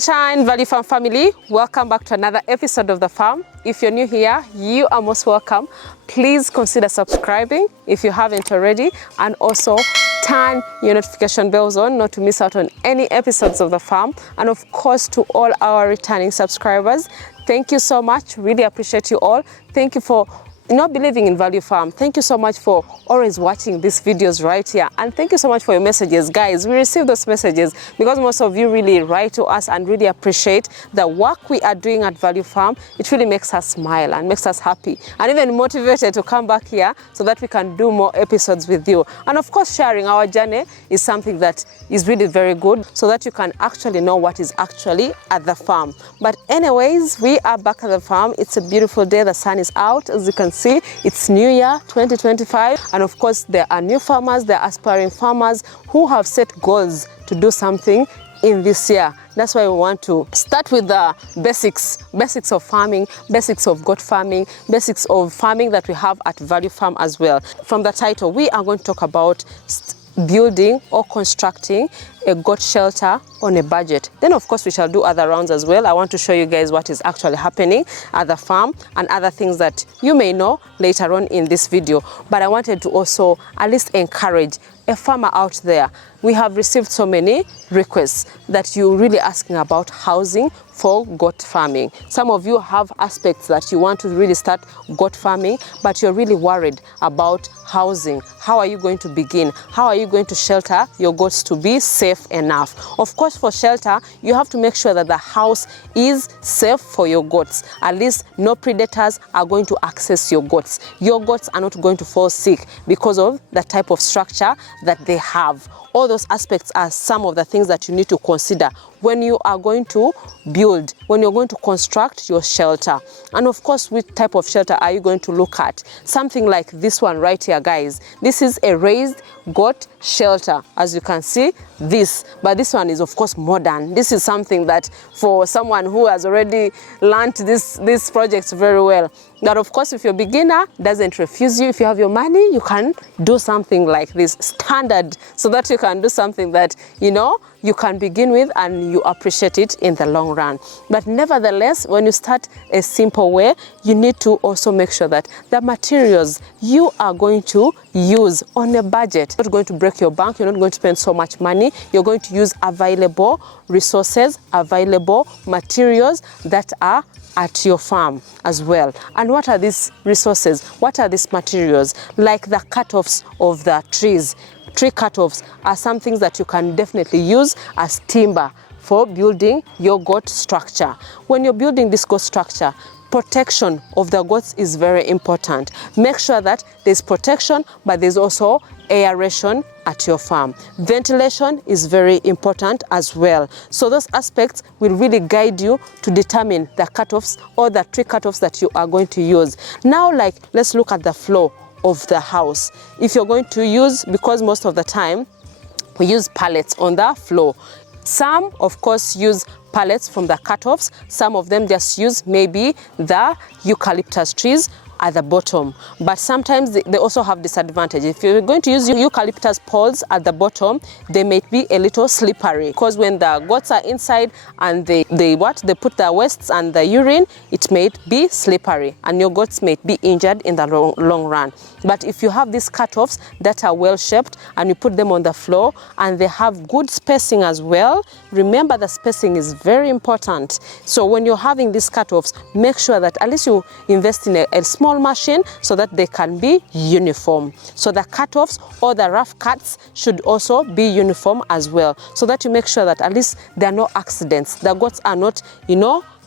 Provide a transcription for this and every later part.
Sunshine Value Farm family, welcome back to another episode of The Farm. If you're new here, you are most welcome. Please consider subscribing if you haven't already, and also turn your notification bells on not to miss out on any episodes of The Farm. And of course, to all our returning subscribers, thank you so much. Really appreciate you all. Thank you for not believing in Value Farm. Thank you so much for always watching these videos right here, and thank you so much for your messages, guys. We receive those messages because most of you really write to us and really appreciate the work we are doing at Value Farm. It really makes us smile and makes us happy and even motivated to come back here so that we can do more episodes with you. And of course, sharing our journey is something that is really very good so that you can actually know what is actually at the farm. But anyways, we are back at the farm. It's a beautiful day. The sun is out, as you can see. It's New Year 2025, and of course there are new farmers, there are aspiring farmers who have set goals to do something in this year. That's why we want to start with the basics of farming, basics of goat farming, basics of farming that we have at Value Farm as well. From the title, we are going to talk about building or constructing a goat shelter on a budget. Then of course we shall do other rounds as well. I want to show you guys what is actually happening at the farm and other things that you may know later on in this video. But I wanted to also at least encourage a farmer out there. We have received so many requests that you're really asking about housing for goat farming. Some of you have aspects that you want to really start goat farming, but you're really worried about housing. How are you going to begin? How are you going to shelter your goats to be safe enough? Of course, for shelter, you have to make sure that the house is safe for your goats. At least no predators are going to access your goats. Your goats are not going to fall sick because of the type of structure that they have. All those aspects are some of the things that you need to consider when you are going to build, when you're going to construct your shelter. And of course, which type of shelter are you going to look at? Something like this one right here, guys. This is a raised goat shelter, as you can see this, but this one is of course modern. This is something that for someone who has already learned this project very well. But of course, if your beginner doesn't refuse you, if you have your money, you can do something like this standard, so that you can do something that you can begin with and you appreciate it in the long run. But nevertheless, when you start a simple way, you need to also make sure that the materials you are going to use on a budget, you're not going to break your bank, you're not going to spend so much money, you're going to use available resources, available materials that are at your farm as well. And what are these resources? What are these materials? Like the cut-offs of the trees. Tree cut-offs are some things that you can definitely use as timber for building your goat structure. When you're building this goat structure, protection of the goats is very important. Make sure that there's protection, but there's also aeration at your farm. Ventilation is very important as well. So those aspects will really guide you to determine the cut-offs or the tree cut-offs that you are going to use. Now, let's look at the floor of the house. If you're going to use, because most of the time we use pallets on the floor. Some, of course, use pallets from the cut-offs. Some of them just use maybe the eucalyptus trees at the bottom, but sometimes they also have disadvantage. If you're going to use eucalyptus poles at the bottom, they may be a little slippery, because when the goats are inside and they put the wastes and the urine, it may be slippery and your goats may be injured in the long run. But if you have these cut-offs that are well shaped and you put them on the floor and they have good spacing as well, remember the spacing is very important. So when you're having these cut-offs, make sure that at least you invest in a small machine so that they can be uniform. So the cut-offs or the rough cuts should also be uniform as well, so that you make sure that at least there are no accidents. The goats are not,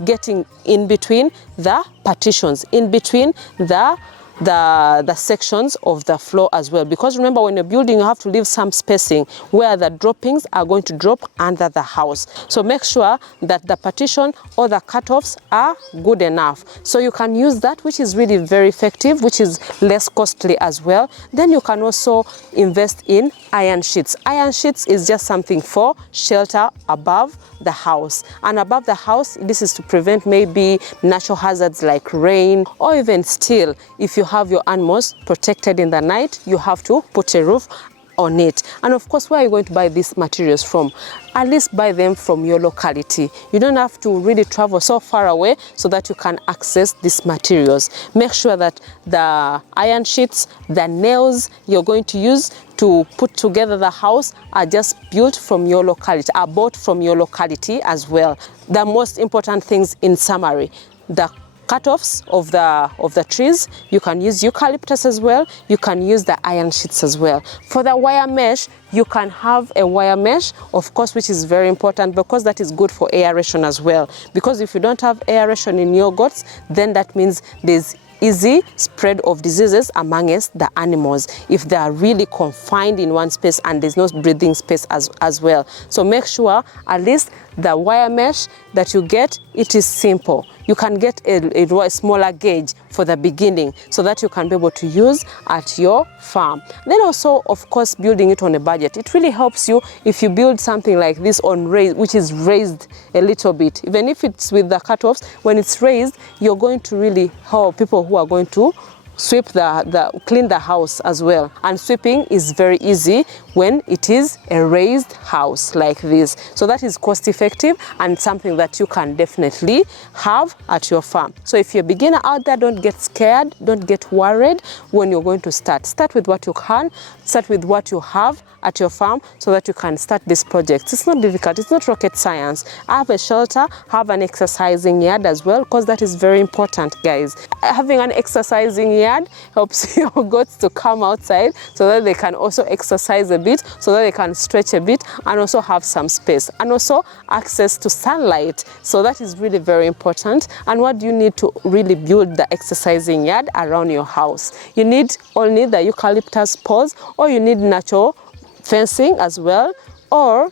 getting in between the partitions, in between the sections of the floor as well, because remember, when you're building, you have to leave some spacing where the droppings are going to drop under the house. So make sure that the partition or the cut-offs are good enough, so you can use that, which is really very effective, which is less costly as well. Then you can also invest in iron sheets. Iron sheets is just something for shelter above the house, and above the house, this is to prevent maybe natural hazards like rain, or even still, if you have your animals protected in the night, you have to put a roof on it. And of course, where are you going to buy these materials from? At least buy them from your locality. You don't have to really travel so far away so that you can access these materials. Make sure that the iron sheets, the nails you're going to use to put together the house are just built from your locality, are bought from your locality as well. The most important things in summary: the cut-offs of the trees, you can use eucalyptus as well, you can use the iron sheets as well. For the wire mesh, you can have a wire mesh, of course, which is very important because that is good for aeration as well. Because if you don't have aeration in your goats, then that means there's easy spread of diseases amongst the animals if they are really confined in one space and there's no breathing space as well. So make sure at least the wire mesh that you get, it is simple. You can get a smaller gauge for the beginning so that you can be able to use at your farm. Then also, of course, building it on a budget. It really helps you if you build something like this on raised, which is raised a little bit. Even if it's with the cut-offs, when it's raised, you're going to really help people who are going to sweep clean the house as well. And sweeping is very easy when it is a raised house like this. So that is cost effective and something that you can definitely have at your farm. So if you're a beginner out there, don't get scared, don't get worried when you're going to start. Start with what you can, start with what you have at your farm so that you can start this project. It's not difficult, it's not rocket science. Have a shelter, have an exercising yard as well, because that is very important, guys. Having an exercising yard helps your goats to come outside so that they can also exercise a bit, so that they can stretch a bit and also have some space, and also access to sunlight. So that is really very important. And what do you need to really build the exercising yard around your house? You need only the eucalyptus poles, or you need natural fencing as well, or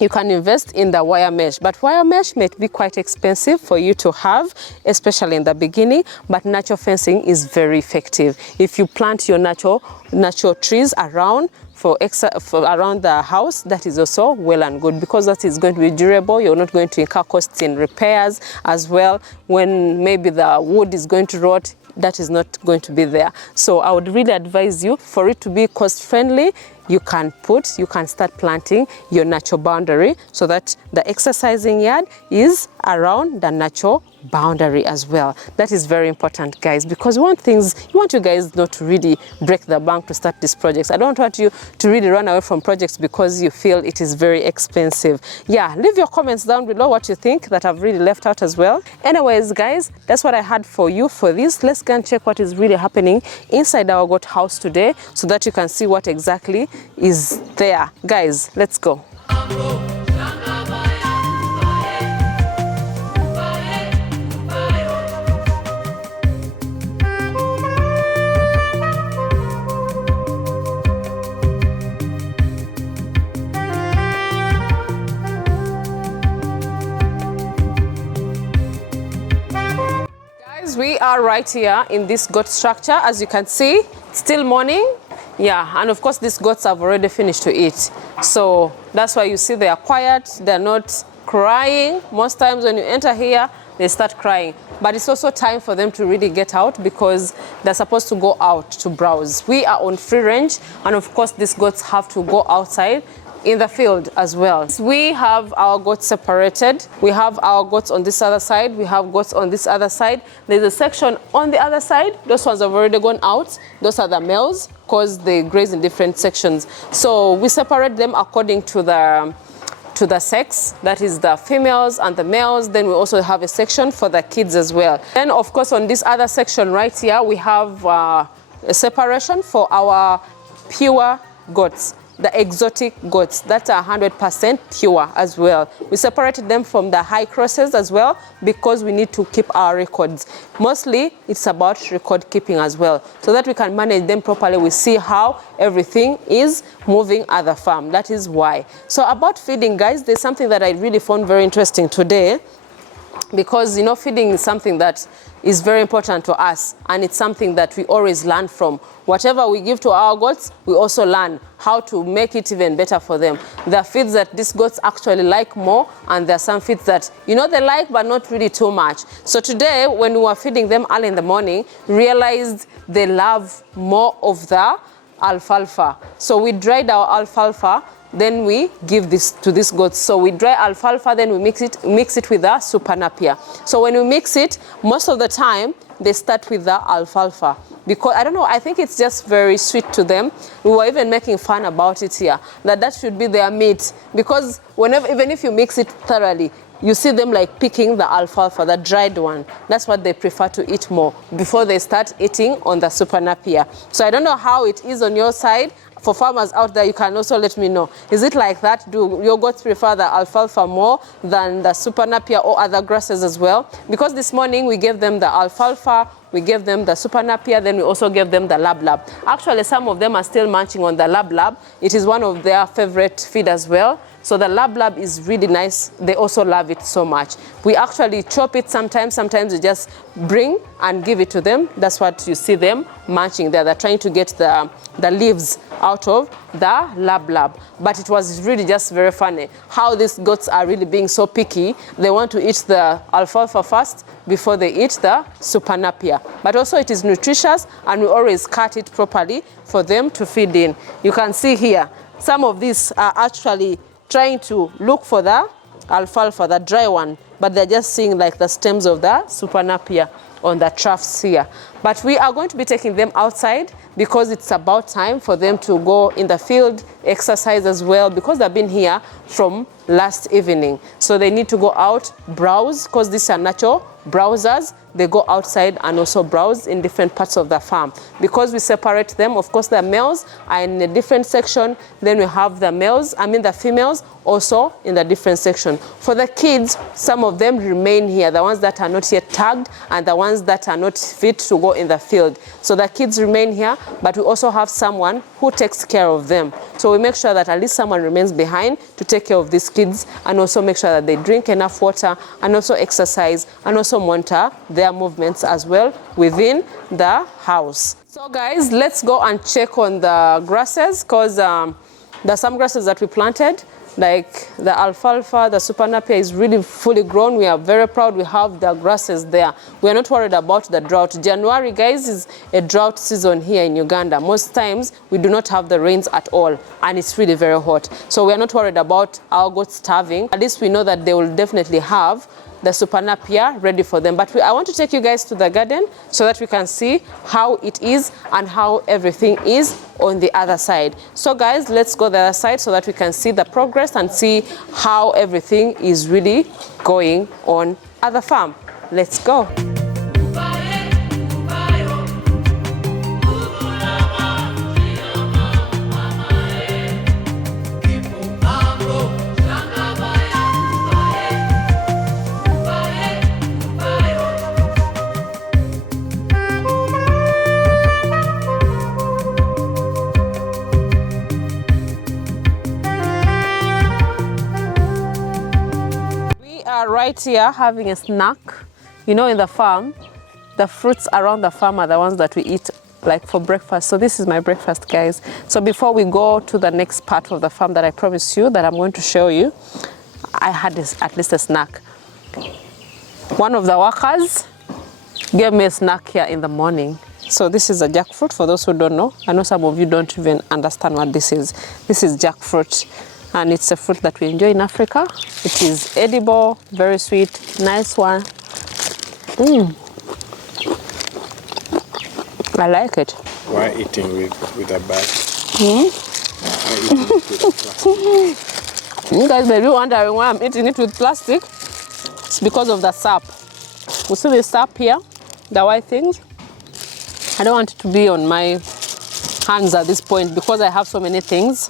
you can invest in the wire mesh. But wire mesh may be quite expensive for you to have, especially in the beginning, but natural fencing is very effective. If you plant your natural trees around around the house, that is also well and good, because that is going to be durable. You're not going to incur costs in repairs as well. When maybe the wood is going to rot, that is not going to be there. So I would really advise you, for it to be cost friendly, you can start planting your natural boundary so that the exercising yard is around the natural boundary as well. That is very important, guys, because you want you guys not to really break the bank to start these projects. I don't want you to really run away from projects because you feel it is very expensive. Yeah, leave your comments down below what you think that I've really left out as well. Anyways, guys, that's what I had for you for this. Let's go and check what is really happening inside our goat house today so that you can see what exactly is there. Guys, let's go. We are right here in this goat structure. As you can see, it's still morning. Yeah, and of course these goats have already finished to eat. So that's why you see they are quiet, they're not crying. Most times when you enter here, they start crying. But it's also time for them to really get out because they're supposed to go out to browse. We are on free range, and of course these goats have to go outside in the field as well. We have our goats separated. We have our goats on this other side. We have goats on this other side. There's a section on the other side. Those ones have already gone out. Those are the males because they graze in different sections. So we separate them according to the sex, that is the females and the males. Then we also have a section for the kids as well. Then of course on this other section right here, we have a separation for our pure goats. The exotic goats, that are 100% pure as well. We separated them from the high crosses as well because we need to keep our records. Mostly it's about record keeping as well, so that we can manage them properly. We see how everything is moving at the farm. That is why. So about feeding, guys, there's something that I really found very interesting today, because you know, feeding is something that is very important to us, and it's something that we always learn from. Whatever we give to our goats, we also learn how to make it even better for them. There are feeds that these goats actually like more, and there are some feeds that, you know, they like but not really too much. So today when we were feeding them early in the morning, we realized they love more of the alfalfa. So we dried our alfalfa, then we give this to these goats. So we dry alfalfa, then we mix it with the super napier. So when we mix it, most of the time they start with the alfalfa, because I don't know, I think it's just very sweet to them. We were even making fun about it here, that should be their meat, because whenever, even if you mix it thoroughly, you see them like picking the alfalfa, the dried one. That's what they prefer to eat more before they start eating on the super napier. So I don't know how it is on your side. For farmers out there, you can also let me know. Is it like that? Do your goats prefer the alfalfa more than the super napier or other grasses as well? Because this morning we gave them the alfalfa, we gave them the super napier, then we also gave them the lab. Actually, some of them are still munching on the lab. It is one of their favorite feed as well. So the lab is really nice. They also love it so much. We actually chop it sometimes we just bring and give it to them. That's what you see them munching there. They're trying to get the leaves out of the lab. But it was really just very funny how these goats are really being so picky. They want to eat the alfalfa first before they eat the super napier. But also it is nutritious, and we always cut it properly for them to feed in. You can see here, some of these are actually trying to look for the alfalfa, the dry one, but they're just seeing like the stems of the super napier on the troughs here. But we are going to be taking them outside because it's about time for them to go in the field, exercise as well, because they've been here from last evening. So they need to go out, browse, because these are natural browsers. They go outside and also browse in different parts of the farm. Because we separate them, of course the males are in a different section, then we have the females also in the different section. For the kids, some of them remain here, the ones that are not yet tagged and the ones that are not fit to go in the field. So the kids remain here, but we also have someone who takes care of them. So we make sure that at least someone remains behind to take care of these kids, and also make sure that they drink enough water, and also exercise, and also monitor their movements as well within the house. So guys, let's go and check on the grasses, because there's some grasses that we planted, like the alfalfa, the super napier is really fully grown. We are very proud we have the grasses there. We are not worried about the drought. January, guys, is a drought season here in Uganda. Most times we do not have the rains at all, and it's really very hot. So we are not worried about our goats starving. At least we know that they will definitely have the super napier ready for them. But I want to take you guys to the garden so that we can see how it is and how everything is on the other side. So guys, let's go the other side so that we can see the progress and see how everything is really going on at the farm. Let's go. Right here having a snack. You know, in the farm, the fruits around the farm are the ones that we eat like for breakfast. So this is my breakfast, guys. So before we go to the next part of the farm that I promised you that I'm going to show you, I had at least a snack. One of the workers gave me a snack here in the morning. So this is a jackfruit, for those who don't know. I know some of you don't even understand what this is. This is jackfruit. And it's a fruit that we enjoy in Africa. It is edible, very sweet, nice one. I like it. Why eating with a bag? You guys may be wondering why I'm eating it with plastic. It's because of the sap. You see the sap here, the white things? I don't want it to be on my hands at this point because I have so many things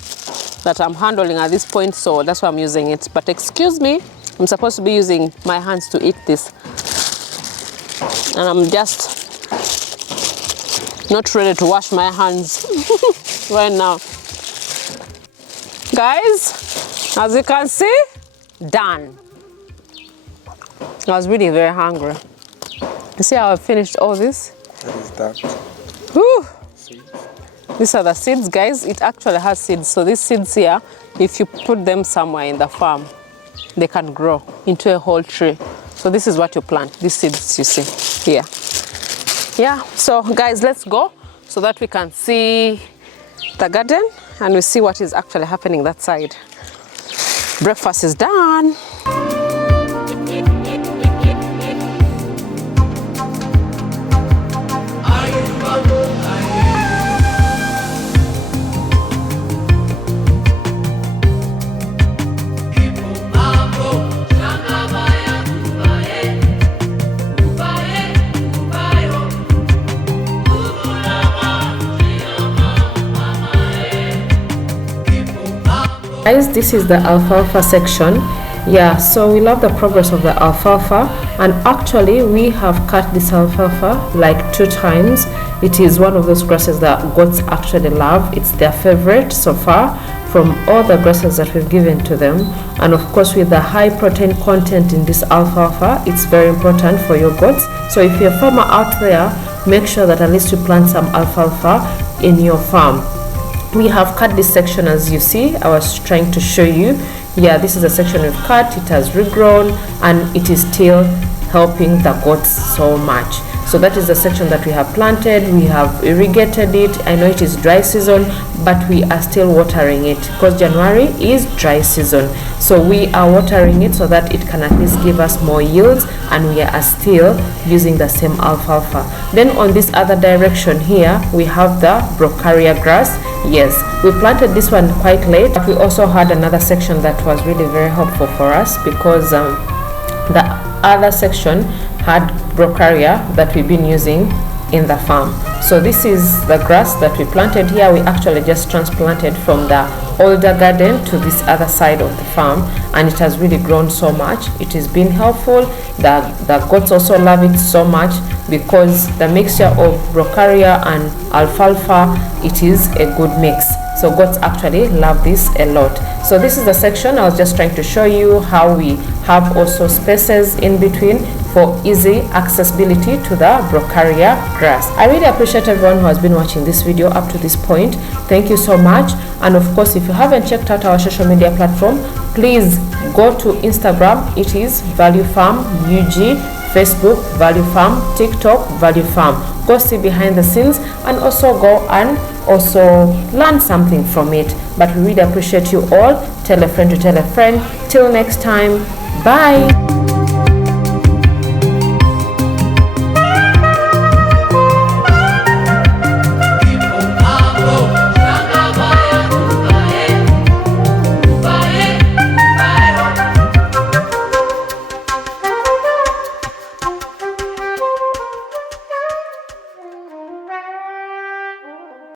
that I'm handling at this point, so that's why I'm using it. But excuse me, I'm supposed to be using my hands to eat this. And I'm just not ready to wash my hands right now. Guys, as you can see, done. I was really very hungry. You see how I finished all this? What is that? Whew. These are the seeds, guys. It actually has seeds. So these seeds here, if you put them somewhere in the farm, they can grow into a whole tree. So this is what you plant, these seeds you see here. Yeah, so guys, let's go so that we can see the garden and we see what is actually happening that side. Breakfast is done. Guys, this is the alfalfa section. Yeah, so we love the progress of the alfalfa, and actually we have cut this alfalfa like 2 times. It is one of those grasses that goats actually love. It's their favorite so far from all the grasses that we've given to them. And of course, with the high protein content in this alfalfa, it's very important for your goats. So if you're a farmer out there, make sure that at least you plant some alfalfa in your farm. We have cut this section, as you see. I was trying to show you. Yeah, this is the section we've cut. It has regrown and it is still helping the goats so much. So that is the section that we have planted. We have irrigated it. I know it is dry season, but we are still watering it because January is dry season. So we are watering it so that it can at least give us more yields, and we are still using the same alfalfa. Then on this other direction here, we have the brocaria grass. Yes, we planted this one quite late, but we also had another section that was really very helpful for us because the other section had brocaria that we've been using in the farm. So this is the grass that we planted here. We actually just transplanted from the older garden to this other side of the farm, and it has really grown so much. It has been helpful. The goats also love it so much because the mixture of brocaria and alfalfa, it is a good mix. So goats actually love this a lot. So this is the section I was just trying to show you how we have also spaces in between for easy accessibility to the brocaria grass. I really appreciate everyone who has been watching this video up to this point. Thank you so much. And of course, if you haven't checked out our social media platform, please go to Instagram. It is Value Farm UG, Facebook Value Farm, TikTok Value Farm. Go see behind the scenes and also go and also learn something from it. But we really appreciate you all. Tell a friend to tell a friend. Till next time, bye.